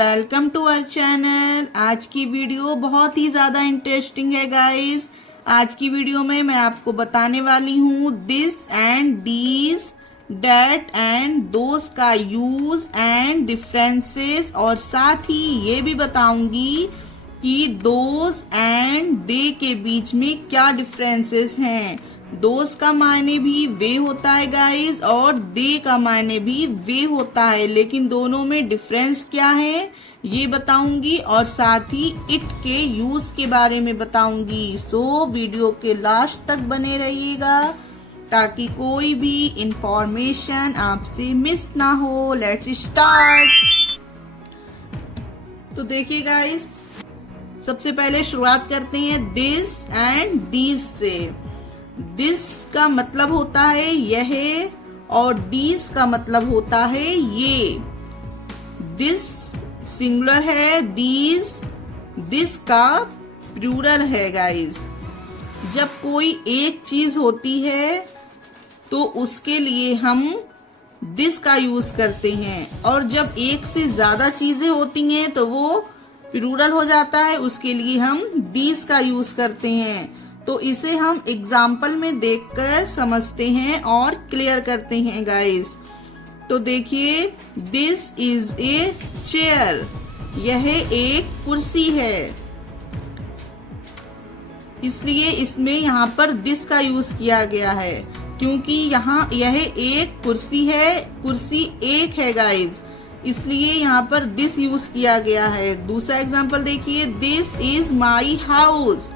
Welcome to our channel. आज की video बहुत ही ज़्यादा इंटरेस्टिंग है गाइस। आज की वीडियो में मैं आपको बताने वाली हूँ this and these, that and those का यूज एंड डिफरेंसेस, और साथ ही ये भी बताऊंगी कि दोस एंड दे के बीच में क्या डिफरेंसेस हैं। दोस का मायने भी वे होता है गाइस, और दे का मायने भी वे होता है, लेकिन दोनों में डिफरेंस क्या है ये बताऊंगी, और साथ ही इट के यूज के बारे में बताऊंगी। सो वीडियो के लास्ट तक बने रहिएगा ताकि कोई भी इंफॉर्मेशन आपसे मिस ना हो। Let's start. तो देखिए गाइस, सबसे पहले शुरुआत करते हैं दिस एंड दीज से। दिस का मतलब होता है यह, और दीज का मतलब होता है ये। दिस सिंगुलर है, दिस का प्लूरल है गाइस। जब कोई एक चीज होती है तो उसके लिए हम दिस का यूज करते हैं, और जब एक से ज्यादा चीजें होती हैं तो वो प्लूरल हो जाता है, उसके लिए हम दीज का यूज करते हैं। तो इसे हम एग्जाम्पल में देखकर समझते हैं और क्लियर करते हैं गाइस। तो देखिए, दिस इज ए चेयर, यह एक कुर्सी है, इसलिए इसमें यहाँ पर दिस का यूज किया गया है, क्योंकि यहाँ यह एक कुर्सी है, कुर्सी एक है गाइस, इसलिए यहाँ पर दिस यूज किया गया है। दूसरा एग्जाम्पल देखिए, दिस इज माई हाउस,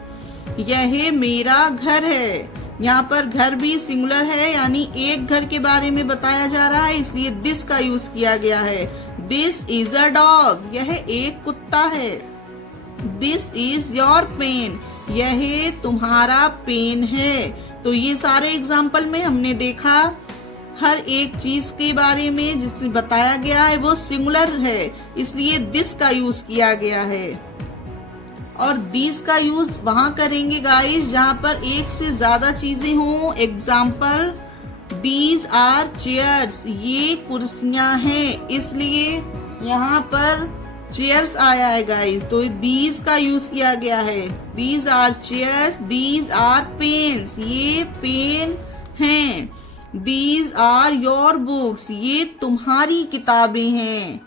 यह मेरा घर है। यहाँ पर घर भी सिंगुलर है, यानी एक घर के बारे में बताया जा रहा है, इसलिए दिस का यूज किया गया है। दिस इज अ डॉग, यह एक कुत्ता है। दिस इज योर पेन, यह तुम्हारा पेन है। तो ये सारे एग्जाम्पल में हमने देखा हर एक चीज के बारे में जिससे बताया गया है वो सिंगुलर है, इसलिए दिस का यूज किया गया है। और दीज का यूज वहां करेंगे गाइस जहां पर एक से ज्यादा चीजें हों। एग्जाम्पल, दीज आर चेयर्स, ये कुर्सियां हैं, इसलिए यहाँ पर चेयर्स आया है गाइस, तो दीज का यूज किया गया है। These are chairs, these are pens, ये पेन हैं। दीज आर योर बुक्स, ये तुम्हारी किताबें हैं।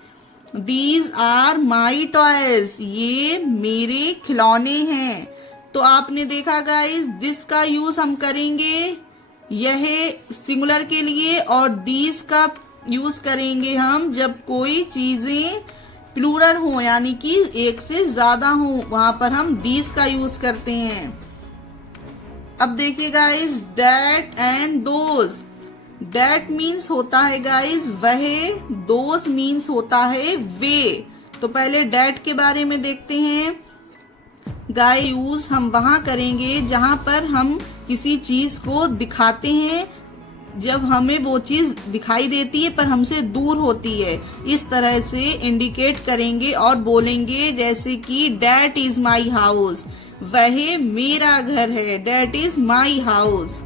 These are my toys, ये मेरे खिलौने हैं। तो आपने देखा गाइस, दिस का यूज हम करेंगे यह सिंगुलर के लिए, और दीज का यूज करेंगे हम जब कोई चीजें प्लूरल हो, यानी कि एक से ज्यादा हो, वहां पर हम दीज का यूज करते हैं। अब देखिए guys, that and those. That means होता है गाइस वह, दोस मीन्स होता है वे। तो पहले डेट के बारे में देखते हैं। गाइस, यूज हम वहां करेंगे जहां पर हम किसी चीज को दिखाते हैं, जब हमें वो चीज दिखाई देती है पर हमसे दूर होती है, इस तरह से इंडिकेट करेंगे और बोलेंगे, जैसे कि डेट इज माई हाउस, वह मेरा घर है। That is my house.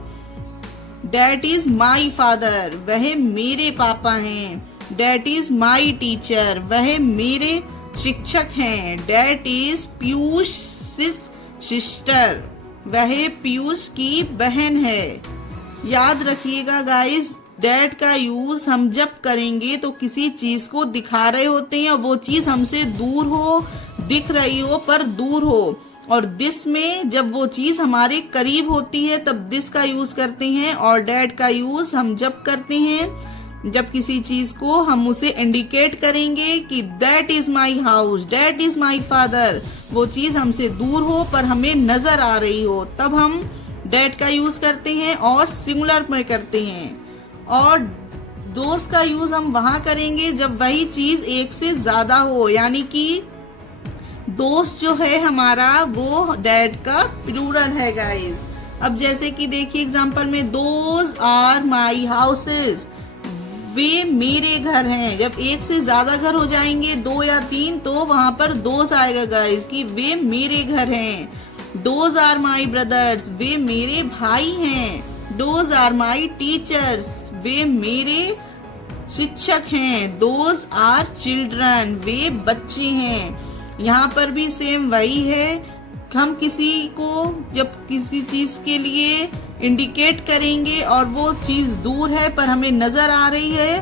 That is my father, वह मेरे पापा हैं। डेट इज माई टीचर, वह मेरे शिक्षक हैं। डेट इज पीयूष सिस्टर, वह पीयूष की बहन है। याद रखिएगा गाइस, डेट का यूज हम जब करेंगे तो किसी चीज को दिखा रहे होते हैं और वो चीज हमसे दूर हो, दिख रही हो पर दूर हो। और दिस में जब वो चीज हमारे करीब होती है तब दिस का यूज करते हैं, और डेट का यूज हम जब करते हैं जब किसी चीज को हम उसे इंडिकेट करेंगे कि that is my house, that is my father, वो चीज हमसे दूर हो पर हमें नजर आ रही हो, तब हम डेट का यूज करते हैं और सिंगुलर में करते हैं। और दोस का यूज हम वहां करेंगे जब वही चीज एक से ज्यादा हो, यानी कि दोस्त जो है हमारा वो डेट का प्लूरल है गाइस। अब जैसे कि देखिए एग्जांपल में, दोज आर माई हाउसेस, वे मेरे घर हैं। जब एक से ज्यादा घर हो जाएंगे, 2 या 3, तो वहां पर दोज आएगा गाइस कि वे मेरे घर हैं। दोज आर माई ब्रदर्स, वे मेरे भाई हैं। दोज आर माई टीचर्स, वे मेरे शिक्षक हैं। दोज आर चिल्ड्रन, वे बच्चे हैं। यहाँ पर भी सेम वही है। हम किसी को जब किसी चीज के लिए इंडिकेट करेंगे और वो चीज दूर है पर हमें नजर आ रही है,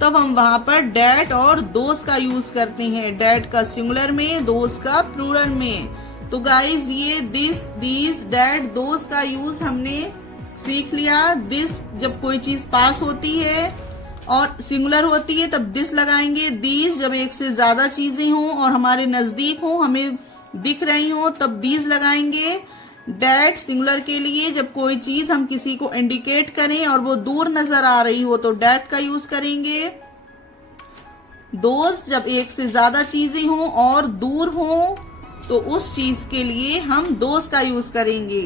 तब हम वहां पर डैट और दोस का यूज करते हैं। डैट का सिंगुलर में, दोस का प्लूरल में। तो गाइज ये दिस, दीज, डैट, दोस का यूज हमने सीख लिया। दिस जब कोई चीज पास होती है और सिंगुलर होती है तब दिस लगाएंगे। दीज जब एक से ज्यादा चीजें हों और हमारे नजदीक हों, हमें दिख रही हो, तब दीज लगाएंगे। डैट सिंगुलर के लिए जब कोई चीज हम किसी को इंडिकेट करें और वो दूर नजर आ रही हो तो डैट का यूज करेंगे। दोस जब एक से ज्यादा चीजें हों और दूर हों तो उस चीज के लिए हम दोस का यूज करेंगे।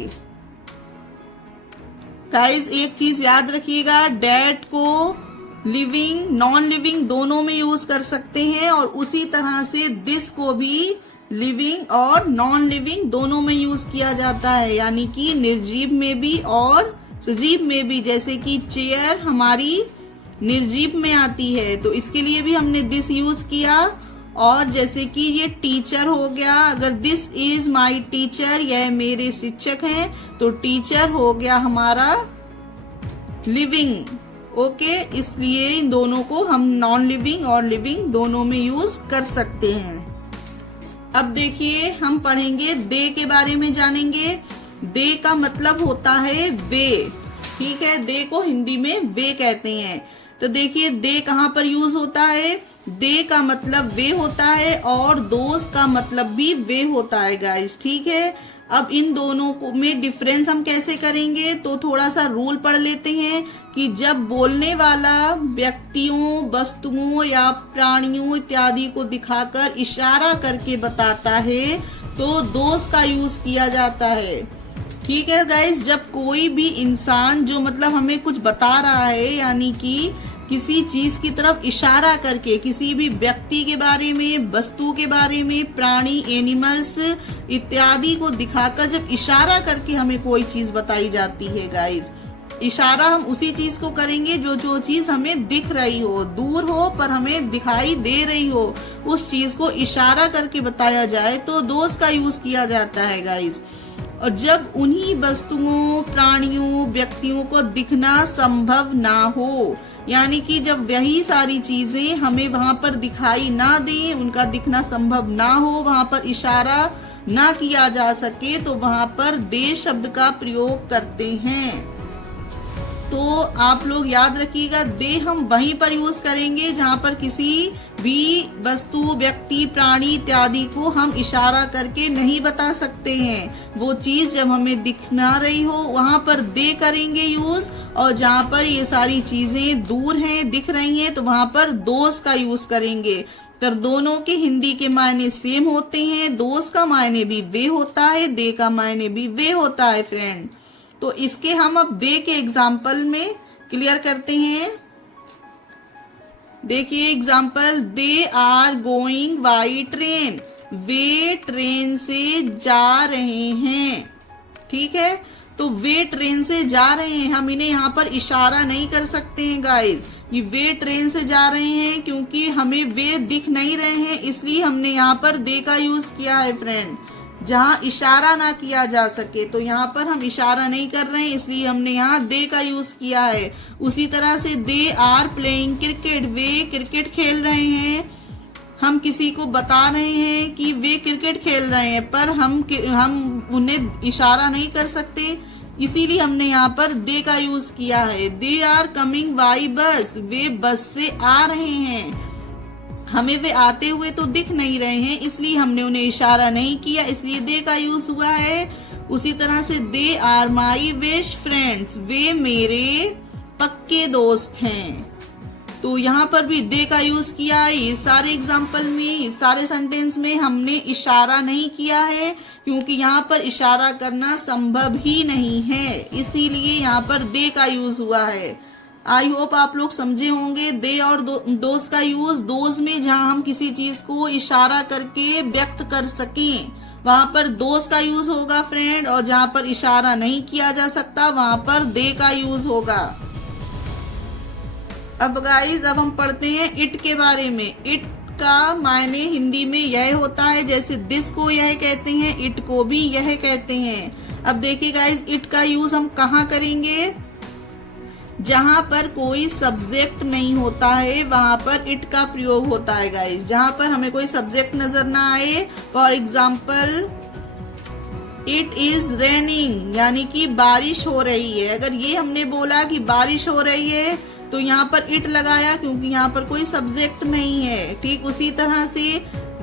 गाइस एक चीज याद रखिएगा, डैट को लिविंग, नॉन लिविंग दोनों में यूज कर सकते हैं और उसी तरह से दिस को भी लिविंग और नॉन लिविंग दोनों में यूज किया जाता है, यानी कि निर्जीव में भी और सजीव में भी। जैसे कि चेयर हमारी निर्जीव में आती है तो इसके लिए भी हमने दिस यूज किया। और जैसे कि ये टीचर हो गया, अगर दिस इज माई टीचर, यह मेरे शिक्षक हैं, तो टीचर हो गया हमारा लिविंग। ओके, इसलिए इन दोनों को हम नॉन लिविंग और लिविंग दोनों में यूज कर सकते हैं। अब देखिए हम पढ़ेंगे दे के बारे में जानेंगे। दे का मतलब होता है वे, ठीक है। दे को हिंदी में वे कहते हैं। तो देखिए दे कहाँ पर यूज होता है। दे का मतलब वे होता है और दोस का मतलब भी वे होता है गाइस, ठीक है। अब इन दोनों को में डिफरेंस हम कैसे करेंगे, तो थोड़ा सा रूल पढ़ लेते हैं कि जब बोलने वाला व्यक्तियों, वस्तुओं या प्राणियों इत्यादि को दिखाकर इशारा करके बताता है तो दोस का यूज किया जाता है, ठीक है गाइस। जब कोई भी इंसान जो मतलब हमें कुछ बता रहा है, यानी कि किसी चीज की तरफ इशारा करके, किसी भी व्यक्ति के बारे में, वस्तु के बारे में, प्राणी, एनिमल्स इत्यादि को दिखाकर जब इशारा करके हमें कोई चीज बताई जाती है गाइस, इशारा हम उसी चीज को करेंगे जो चीज हमें दिख रही हो, दूर हो पर हमें दिखाई दे रही हो, उस चीज को इशारा करके बताया जाए तो दोस का यूज किया जाता है गाइस। और जब उन्हीं वस्तुओं, प्राणियों, व्यक्तियों को दिखना संभव ना हो, यानी कि जब वही सारी चीजें हमें वहां पर दिखाई ना दें, उनका दिखना संभव ना हो, वहां पर इशारा ना किया जा सके, तो वहां पर दे शब्द का प्रयोग करते हैं। तो आप लोग याद रखिएगा, दे हम वहीं पर यूज करेंगे जहां पर किसी भी वस्तु, व्यक्ति, प्राणी इत्यादि को हम इशारा करके नहीं बता सकते हैं। वो चीज जब हमें दिख ना रही हो वहां पर दे करेंगे यूज, और जहां पर ये सारी चीजें दूर हैं, दिख रही हैं, तो वहां पर दोस का यूज करेंगे। पर दोनों के हिंदी के मायने सेम होते हैं। दोस का मायने भी वे होता है, दे का मायने भी वे होता है फ्रेंड। तो इसके हम अब दे के एग्जाम्पल में क्लियर करते हैं। देखिए example, they are going by train, वे ट्रेन से जा रहे हैं, ठीक है। तो वे ट्रेन से जा रहे हैं, हम इन्हें यहाँ पर इशारा नहीं कर सकते हैं गाइस, ये वे ट्रेन से जा रहे हैं, क्योंकि हमें वे दिख नहीं रहे हैं, इसलिए हमने यहाँ पर दे का यूज किया है फ्रेंड। जहां इशारा ना किया जा सके तो यहाँ पर हम इशारा नहीं कर रहे हैं, इसलिए हमने यहाँ दे का यूज किया है। उसी तरह से दे आर प्लेइंग क्रिकेट, वे क्रिकेट खेल रहे हैं। हम किसी को बता रहे हैं कि वे क्रिकेट खेल रहे हैं, पर हम उन्हें इशारा नहीं कर सकते, इसीलिए हमने यहाँ पर दे का यूज किया है। They are coming by bus, वे बस से आ रहे हैं, हमें वे आते हुए तो दिख नहीं रहे हैं, इसलिए हमने उन्हें इशारा नहीं किया, इसलिए दे का यूज हुआ है। उसी तरह से they are my best friends, वे मेरे पक्के दोस्त हैं। तो यहाँ पर भी दे का यूज किया है। ये सारे एग्जाम्पल में, ये सारे सेंटेंस में हमने इशारा नहीं किया है, क्योंकि यहाँ पर इशारा करना संभव ही नहीं है, इसीलिए यहाँ पर दे का यूज हुआ है। आई होप आप लोग समझे होंगे। दे और दोज का यूज, दोज में जहां हम किसी चीज को इशारा करके व्यक्त कर सकें वहां पर दोज का यूज होगा फ्रेंड, और जहां पर इशारा नहीं किया जा सकता वहां पर दे का यूज होगा। अब गाइस अब हम पढ़ते हैं इट के बारे में। इट का मायने हिंदी में यह होता है, जैसे दिस को यह कहते हैं, इट को भी यह कहते हैं। अब देखिए गाइस, इट का यूज हम कहाँ करेंगे? जहां पर कोई सब्जेक्ट नहीं होता है वहां पर इट का प्रयोग होता है गाइस। जहां पर हमें कोई सब्जेक्ट नजर ना आए, for example it is raining, यानी कि बारिश हो रही है। अगर ये हमने बोला कि बारिश हो रही है तो यहाँ पर इट लगाया, क्योंकि यहाँ पर कोई सब्जेक्ट नहीं है। ठीक उसी तरह से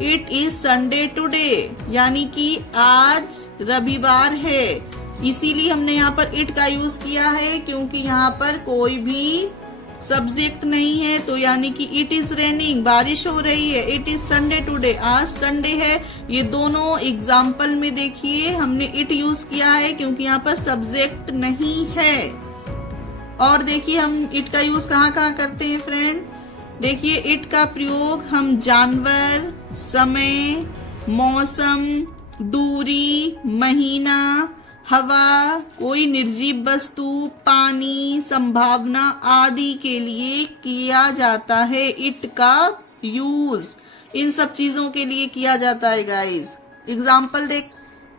इट इज संडे टुडे, यानी कि आज रविवार है, इसीलिए हमने यहाँ पर इट का यूज किया है, क्योंकि यहाँ पर कोई भी सब्जेक्ट नहीं है। तो यानी कि इट इज रेनिंग, बारिश हो रही है। इट इज संडे टुडे, आज संडे है। ये दोनों एग्जाम्पल में देखिए हमने इट यूज किया है, क्योंकि यहाँ पर सब्जेक्ट नहीं है। और देखिए हम इट का यूज कहाँ कहाँ करते हैं फ्रेंड। देखिए इट का प्रयोग हम जानवर, समय, मौसम, दूरी, महीना, हवा, कोई निर्जीव वस्तु, पानी, संभावना आदि के लिए किया जाता है। इट का यूज इन सब चीजों के लिए किया जाता है गाइस। एग्जाम्पल देख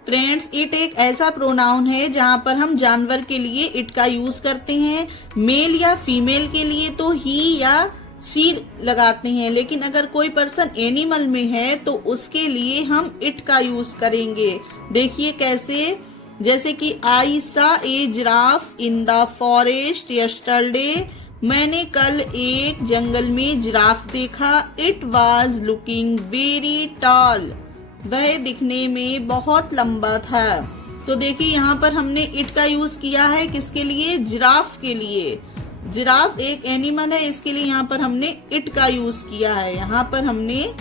फ्रेंड्स, इट एक ऐसा प्रोनाउन है जहां पर हम जानवर के लिए इट का यूज करते हैं। मेल या फीमेल के लिए तो ही या शी लगाते हैं, लेकिन अगर कोई पर्सन एनिमल में है तो उसके लिए हम इट का यूज करेंगे। देखिए कैसे, जैसे कि I saw a giraffe in the forest yesterday, मैंने कल एक जंगल में जिराफ देखा। It was looking very tall, वह दिखने में बहुत लंबा था। तो देखिए यहाँ पर हमने इट का यूज किया है किसके लिए? जिराफ के लिए। जिराफ एक एनिमल है, इसके लिए यहाँ पर हमने इट का यूज किया है। यहाँ पर हमने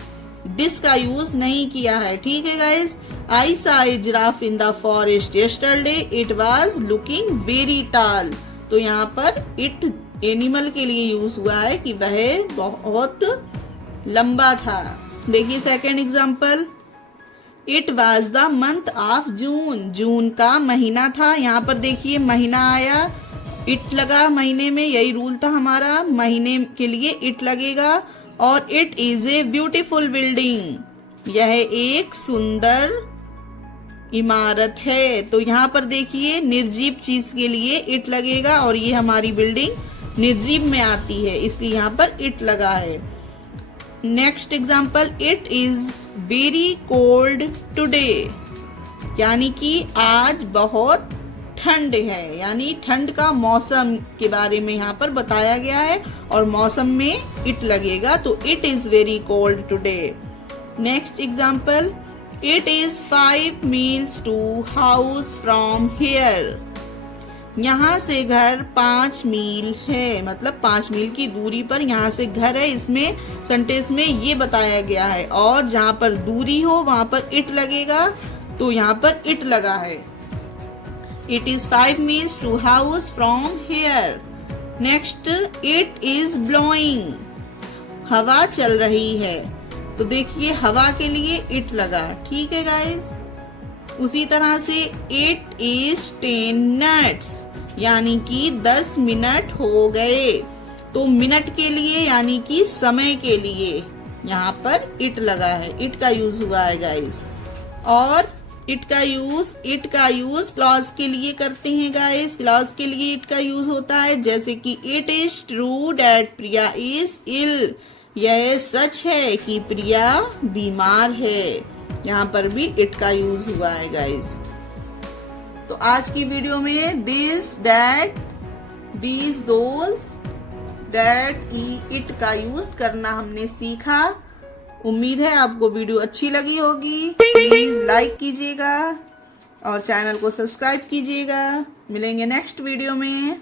दिस का यूज नहीं किया है। ठीक है guys. I saw a giraffe in the forest yesterday, it was looking very tall. तो यहाँ पर इट एनिमल के लिए यूज हुआ है कि वह बहुत लंबा था। देखिए second example, it was the month of June, जून का महीना था। यहाँ पर देखिए महीना आया, इट लगा महीने में, यही रूल था हमारा, महीने के लिए इट लगेगा। और it is a beautiful building, यह एक सुंदर इमारत है। तो यहाँ पर देखिए निर्जीव चीज के लिए इट लगेगा, और ये हमारी बिल्डिंग निर्जीव में आती है, इसलिए यहाँ पर इट लगा है। Next example, it is very cold today, यानी कि आज बहुत ठंड है, यानी ठंड का मौसम के बारे में यहाँ पर बताया गया है, और मौसम में इट लगेगा, तो it is very cold today. Next example, it is 5 miles to house from here, यहाँ से घर 5 मील है, मतलब 5 मील की दूरी पर यहाँ से घर है। इसमें सेंटेंस में ये बताया गया है, और जहाँ पर दूरी हो वहां पर इट लगेगा, तो यहाँ पर इट लगा है। It is 5 miles to house from here. Next, it is blowing, हवा चल रही है। तो देखिए हवा के लिए इट लगा। ठीक है गाइस। उसी तरह से इट इज 10 मिनट्स, यानी कि 10 मिनट हो गए। तो मिनट के लिए यानी कि समय के लिए यहाँ पर इट लगा है, इट का यूज हुआ है गाइस। और इट का यूज क्लॉज के लिए करते हैं गाइस। क्लॉज के लिए इट का यूज होता है, जैसे कि it is true that Priya is ill, यह सच है कि प्रिया बीमार है। यहाँ पर भी इट का यूज हुआ है गाइस। तो आज की वीडियो में this, that, these, those, that, it का यूज करना हमने सीखा। उम्मीद है आपको वीडियो अच्छी लगी होगी। प्लीज लाइक कीजिएगा और चैनल को सब्सक्राइब कीजिएगा। मिलेंगे नेक्स्ट वीडियो में।